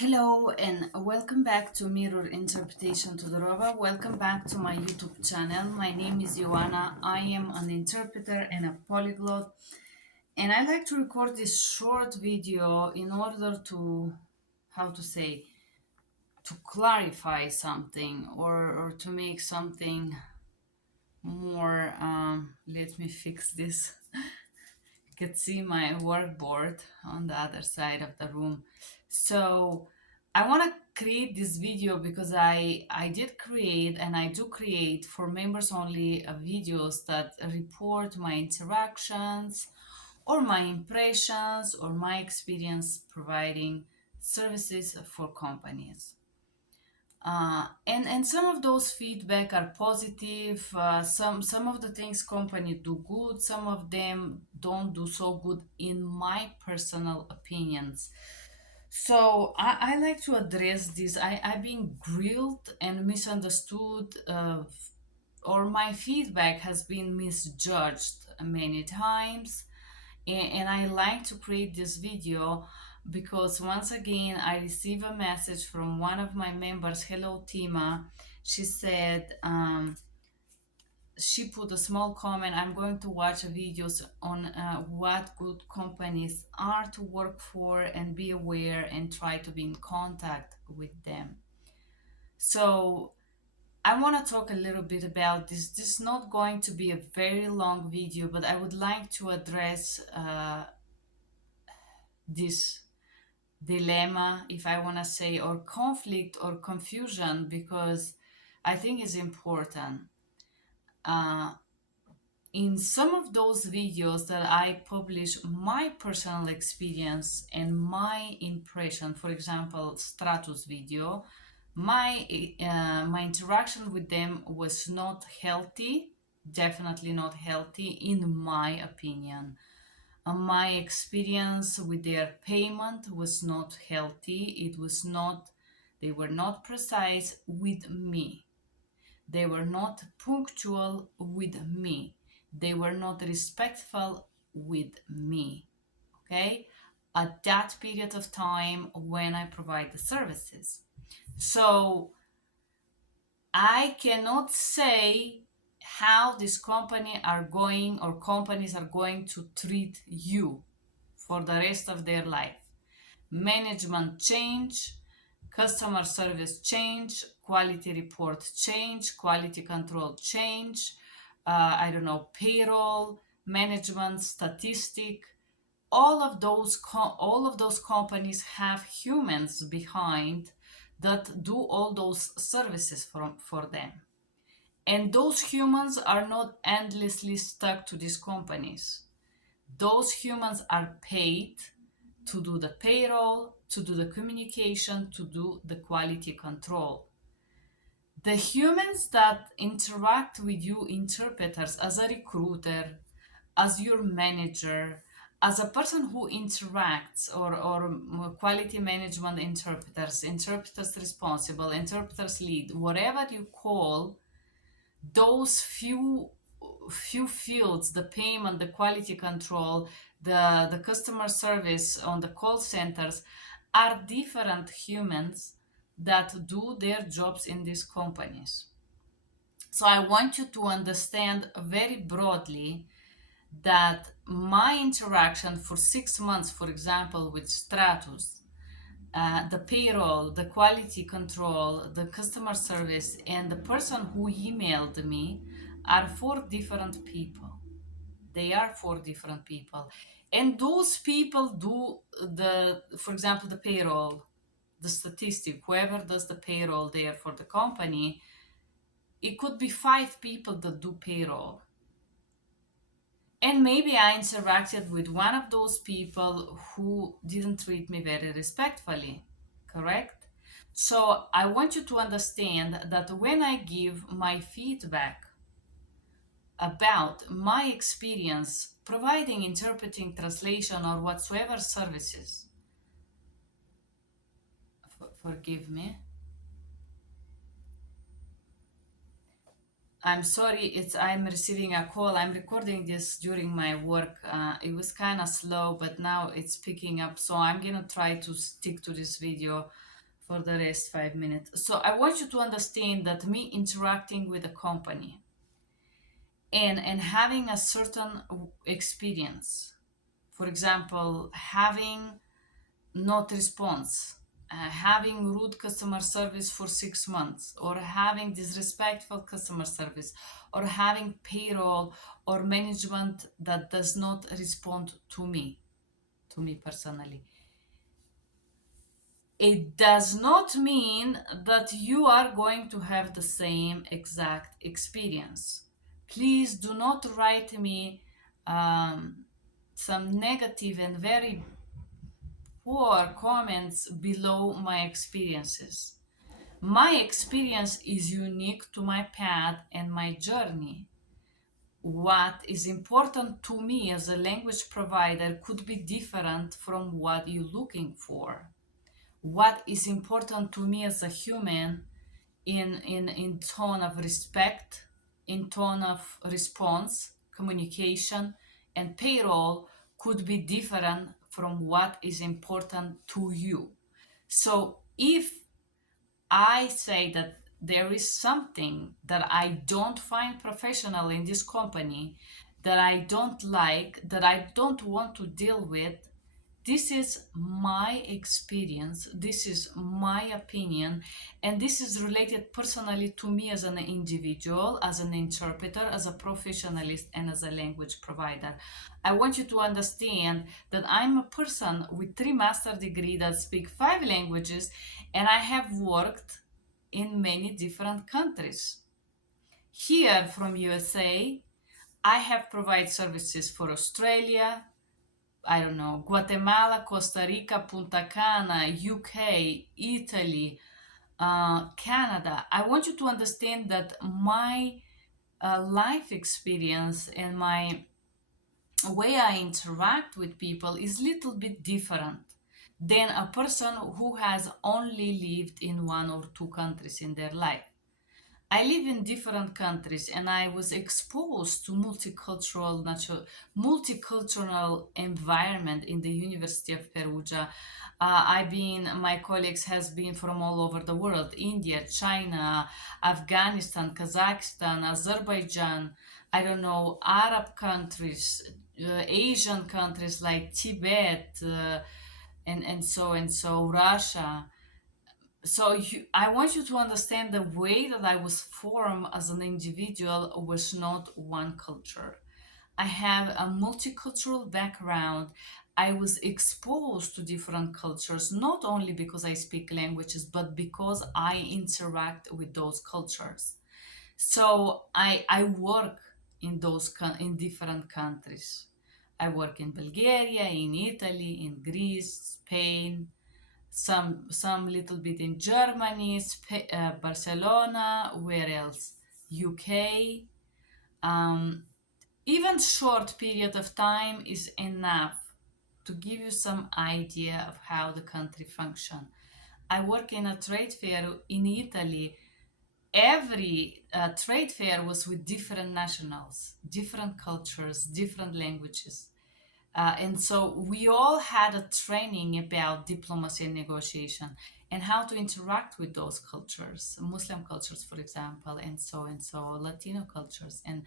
Hello and welcome back to Mirror Interpretation Todorova. Welcome back to my YouTube channel. My name is Joanna. I am an interpreter and a polyglot, and I like to record this short video in order to, how to say, to clarify something or to make something more. Let me fix this. You can see my workboard on the other side of the room. So I want to create this video because I did create and I do create for members only videos that report my interactions or my impressions or my experience providing services for companies. And some of those feedback are positive. Some of the things company do good. Some of them don't do so good, in my personal opinions. So I like to address this. I've been grilled and misunderstood, or my feedback has been misjudged many times, and I like to create this video because once again I receive a message from one of my members. Hello, Tima. She said, she put a small comment. I'm going to watch videos on what good companies are to work for and be aware and try to be in contact with them. So I want to talk a little bit about this. This is not going to be a very long video, but I would like to address this dilemma, if I want to say, or conflict or confusion, because I think it's important. In some of those videos that I publish my personal experience and my impression, for example, Stratus video, my interaction with them was not healthy, definitely not healthy in my opinion. My experience with their payment was not healthy. They were not precise with me. They were not punctual with me. They were not respectful with me. Okay? At that period of time when I provide the services. So I cannot say how this company are going or companies are going to treat you for the rest of their life. Management change, customer service change, quality report change, quality control change, I don't know, payroll, management, statistic. All of those companies have humans behind that do all those services for them. And those humans are not endlessly stuck to these companies. Those humans are paid to do the payroll, to do the communication, to do the quality control. The humans that interact with you, interpreters, as a recruiter, as your manager, as a person who interacts, or quality management interpreters responsible, interpreters lead, whatever you call those few fields, the payment, the quality control, the customer service on the call centers, are different humans that do their jobs in these companies. So I want you to understand very broadly that my interaction for 6 months, for example, with Stratus, the payroll, the quality control, the customer service, and the person who emailed me are four different people. They are four different people. And those people do for example, the payroll, the statistic, whoever does the payroll there for the company, it could be 5 people that do payroll. And maybe I interacted with one of those people who didn't treat me very respectfully, correct? So I want you to understand that when I give my feedback about my experience providing interpreting, translation, or whatsoever services, forgive me. I'm sorry, I'm receiving a call. I'm recording this during my work. It was kind of slow, but now it's picking up. So I'm gonna try to stick to this video. for the rest 5 minutes. So I want you to understand that me interacting with a company and having a certain experience, for example, having not response, having rude customer service for 6 months, or having disrespectful customer service, or having payroll or management that does not respond to me personally, it does not mean that you are going to have the same exact experience. Please do not write me some negative and very poor comments below my experiences. My experience is unique to my path and my journey. What is important to me as a language provider could be different from what you're looking for. What is important to me as a human in tone of respect, in tone of response, communication, and payroll could be different from what is important to you. So if I say that there is something that I don't find professional in this company, that I don't like, that I don't want to deal with, this is my experience, this is my opinion, and this is related personally to me as an individual, as an interpreter, as a professionalist, and as a language provider. I want you to understand that I'm a person with 3 master degrees that speak 5 languages, and I have worked in many different countries. Here from USA, I have provided services for Australia, I don't know, Guatemala, Costa Rica, Punta Cana, UK, Italy, Canada. I want you to understand that my life experience and my way I interact with people is a little bit different than a person who has only lived in 1 or 2 countries in their life. I live in different countries and I was exposed to multicultural environment in the University of Perugia. My colleagues has been from all over the world: India, China, Afghanistan, Kazakhstan, Azerbaijan, I don't know, Arab countries, Asian countries like Tibet, and so Russia. I want you to understand the way that I was formed as an individual was not one culture. I have a multicultural background. I was exposed to different cultures, not only because I speak languages, but because I interact with those cultures. So I work in different countries. I work in Bulgaria, in Italy, in Greece, Spain, some little bit in Germany, Barcelona, where else? UK. Even short period of time is enough to give you some idea of how the country function. I work in a trade fair in Italy. Every trade fair was with different nationals, different cultures, different languages. And so we all had a training about diplomacy and negotiation and how to interact with those cultures, Muslim cultures, for example, and so, Latino cultures. And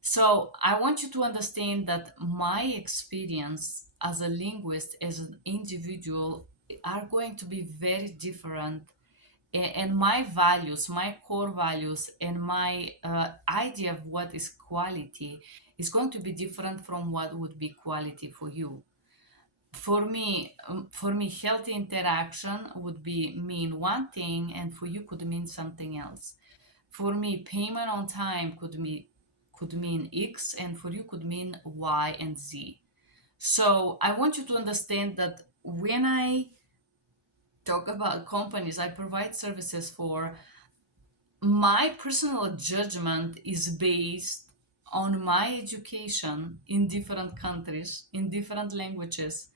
so I want you to understand that my experience as a linguist, as an individual, are going to be very different, and my values, my core values, and my idea of what is quality is going to be different from what would be quality for you. For me, healthy interaction would be mean one thing, and for you could mean something else. For me, payment on time could mean X, and for you could mean Y and Z. So I want you to understand that when I talk about companies I provide services for, my personal judgment is based on my education in different countries, in different languages,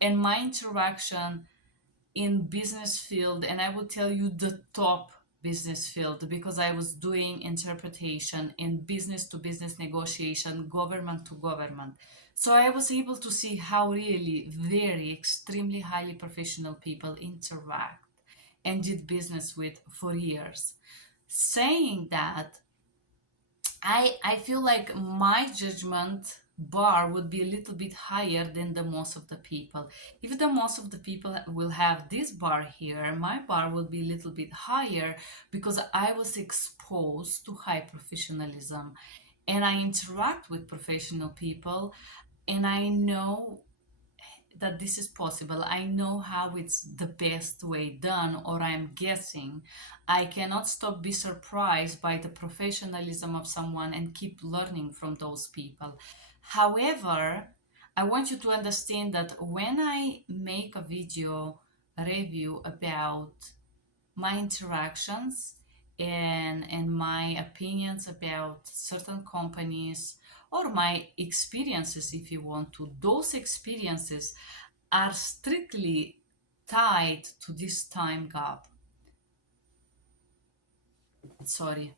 and my interaction in business field. And I will tell you the top business field, because I was doing interpretation in business to business negotiation, government to government. So I was able to see how really very extremely highly professional people interact and did business with for years. Saying that, I feel like my judgment bar would be a little bit higher than the most of the people. If the most of the people will have this bar here, my bar will be a little bit higher because I was exposed to high professionalism and I interact with professional people and I know that this is possible. I know how it's the best way done, or I'm guessing. I cannot stop be surprised by the professionalism of someone and keep learning from those people. However, I want you to understand that when I make a video review about my interactions and my opinions about certain companies or my experiences, if you want to, those experiences are strictly tied to this time gap. Sorry,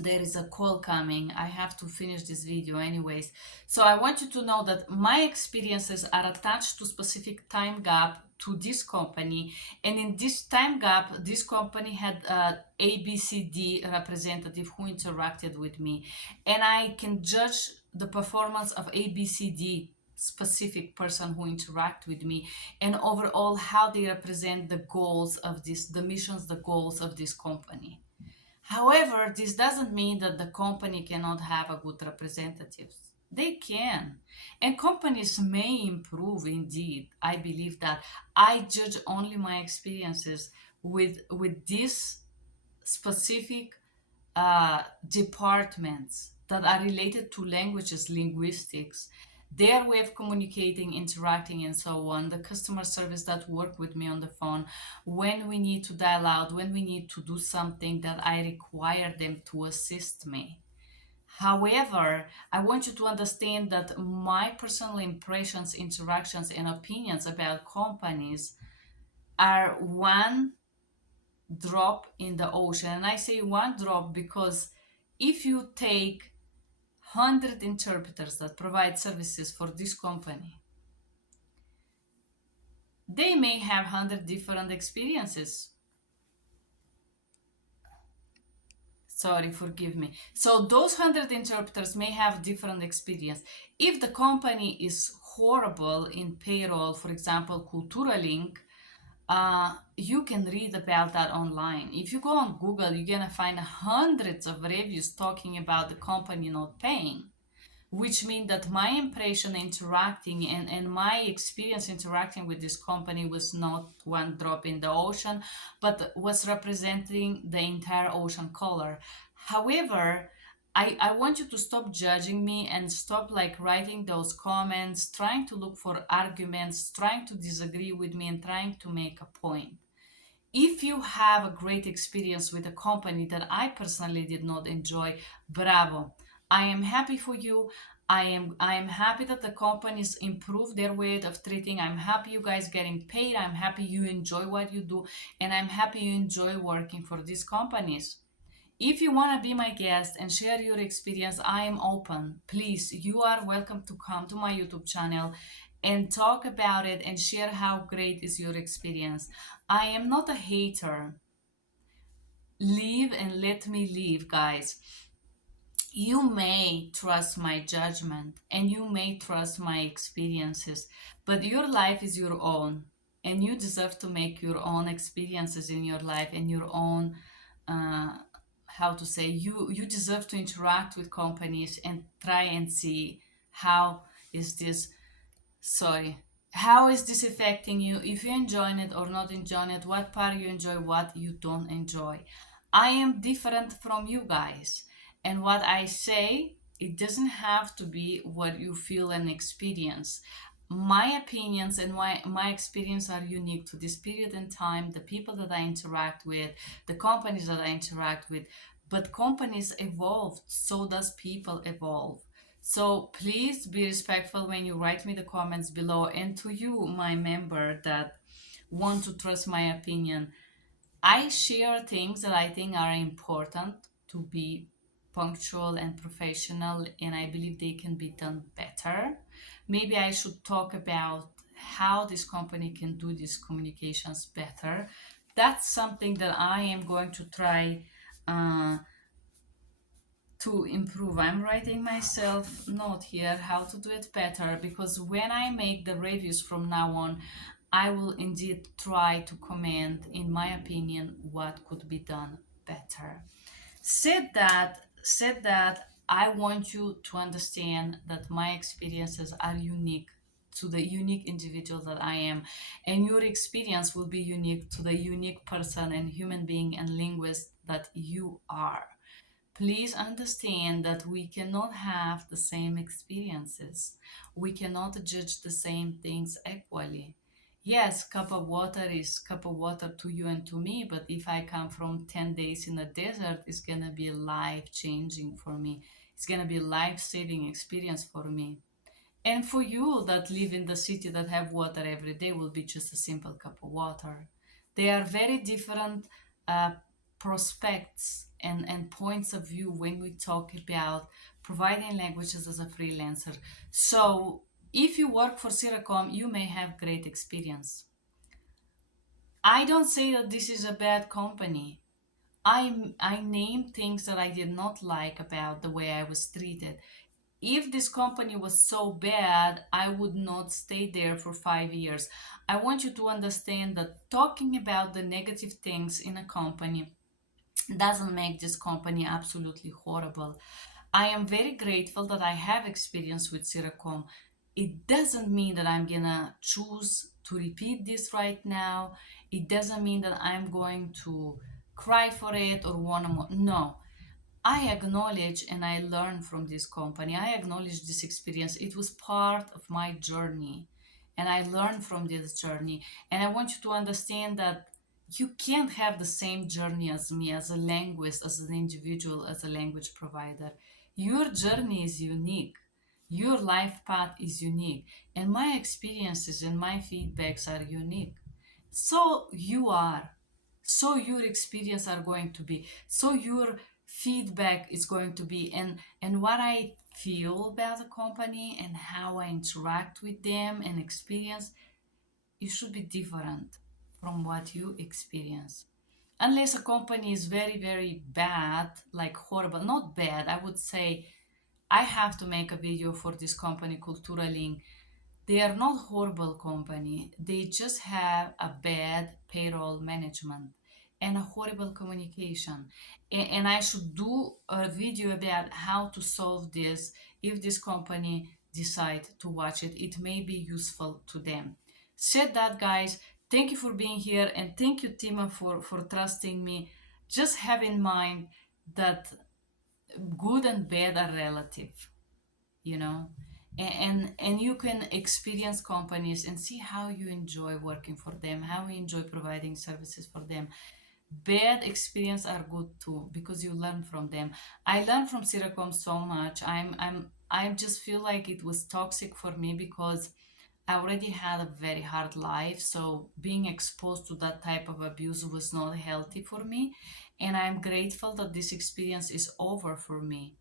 there is a call coming. I have to finish this video anyways. So I want you to know that my experiences are attached to specific time gap to this company, and in this time gap this company had a ABCD representative who interacted with me, and I can judge the performance of ABCD specific person who interact with me and overall how they represent the goals of this, the missions, the goals of this company. However, this doesn't mean that the company cannot have a good representatives. They can. And companies may improve indeed. I believe that. I judge only my experiences with this specific departments that are related to languages, linguistics, their way of communicating, interacting, and so on, the customer service that work with me on the phone, when we need to dial out, when we need to do something that I require them to assist me. However, I want you to understand that my personal impressions, interactions, and opinions about companies are one drop in the ocean. And I say one drop because if you take 100 interpreters that provide services for this company, they may have 100 different experiences. Sorry, forgive me. So those 100 interpreters may have different experience. If the company is horrible in payroll, for example, Culturalink, you can read about that online. If you go on Google, you're gonna find hundreds of reviews talking about the company not paying, which means that my impression interacting and my experience interacting with this company was not one drop in the ocean, but was representing the entire ocean color. However, I want you to stop judging me and stop like writing those comments, trying to look for arguments, trying to disagree with me and trying to make a point. If you have a great experience with a company that I personally did not enjoy, bravo. I am happy for you. I am happy that the companies improve their way of treating. I'm happy you guys getting paid. I'm happy you enjoy what you do, and I'm happy you enjoy working for these companies. If you want to be my guest and share your experience, I am open. Please, you are welcome to come to my YouTube channel and talk about it and share how great is your experience. I am not a hater. Live and let me live, guys. You may trust my judgment and you may trust my experiences, but your life is your own and you deserve to make your own experiences in your life and your own uh, how to say, you deserve to interact with companies and try and see how is this, sorry, how is this affecting you, if you enjoy it or not enjoying it, what part you enjoy, what you don't enjoy. I am different from you guys, and what I say, it doesn't have to be what you feel and experience. My opinions and my experience are unique to this period in time, the people that I interact with, the companies that I interact with. But companies evolve, so does people evolve. So please be respectful when you write me the comments below. And to you, my member that want to trust my opinion, I share things that I think are important to be punctual and professional, and I believe they can be done better. Maybe I should talk about how this company can do these communications better. That's something that I am going to try uh, to improve. I'm writing myself note here how to do it better, because when I make the reviews from now on, I will indeed try to comment, in my opinion, what could be done better. Said that, I want you to understand that my experiences are unique to the unique individual that I am, and your experience will be unique to the unique person and human being and linguist that you are. Please understand that we cannot have the same experiences. We cannot judge the same things equally. Yes, cup of water is cup of water to you and to me, but if I come from 10 days in the desert, it's going to be life changing for me. It's going to be life saving experience for me. And for you that live in the city that have water every day will be just a simple cup of water. They are very different uh, prospects and points of view when we talk about providing languages as a freelancer. So if you work for Siracom, you may have great experience. I don't say that this is a bad company. I name things that I did not like about the way I was treated. If this company was so bad, I would not stay there for 5 years. I want you to understand that talking about the negative things in a company doesn't make this company absolutely horrible. I am very grateful that I have experience with Siracom. It doesn't mean that I'm gonna choose to repeat this right now. It doesn't mean that I'm going to cry for it or want more. No, I acknowledge and I learn from this company. I acknowledge this experience. It was part of my journey and I learned from this journey. And I want you to understand that you can't have the same journey as me, as a linguist, as an individual, as a language provider. Your journey is unique. Your life path is unique. And my experiences and my feedbacks are unique. So you are. So your experience are going to be. So your feedback is going to be, and what I feel about the company and how I interact with them and experience, it should be different from what you experience. Unless a company is very, very bad, like horrible, not bad, I would say I have to make a video for this company, Culturalink. They are not horrible company. They just have a bad payroll management and a horrible communication. And I should do a video about how to solve this. If this company decide to watch it, it may be useful to them. Said that, guys, thank you for being here, and thank you, Tima, for trusting me. Just have in mind that good and bad are relative, you know, and you can experience companies and see how you enjoy working for them, how you enjoy providing services for them. Bad experience are good too, because you learn from them. I learned from Siracom so much. I just feel like it was toxic for me because I already had a very hard life, so being exposed to that type of abuse was not healthy for me, and I'm grateful that this experience is over for me.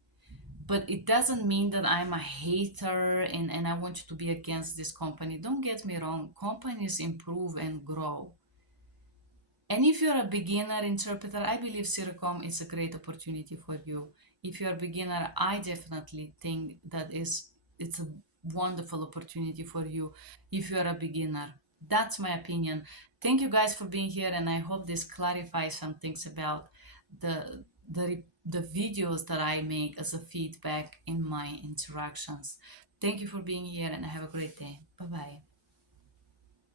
But it doesn't mean that I'm a hater and I want you to be against this company. Don't get me wrong, companies improve and grow. And if you're a beginner interpreter, I believe Siricom is a great opportunity for you. If you're a beginner, I definitely think that it's a wonderful opportunity for you if you're a beginner. That's my opinion. Thank you guys for being here, and I hope this clarifies some things about the videos that I make as a feedback in my interactions. Thank you for being here, and have a great day. Bye bye.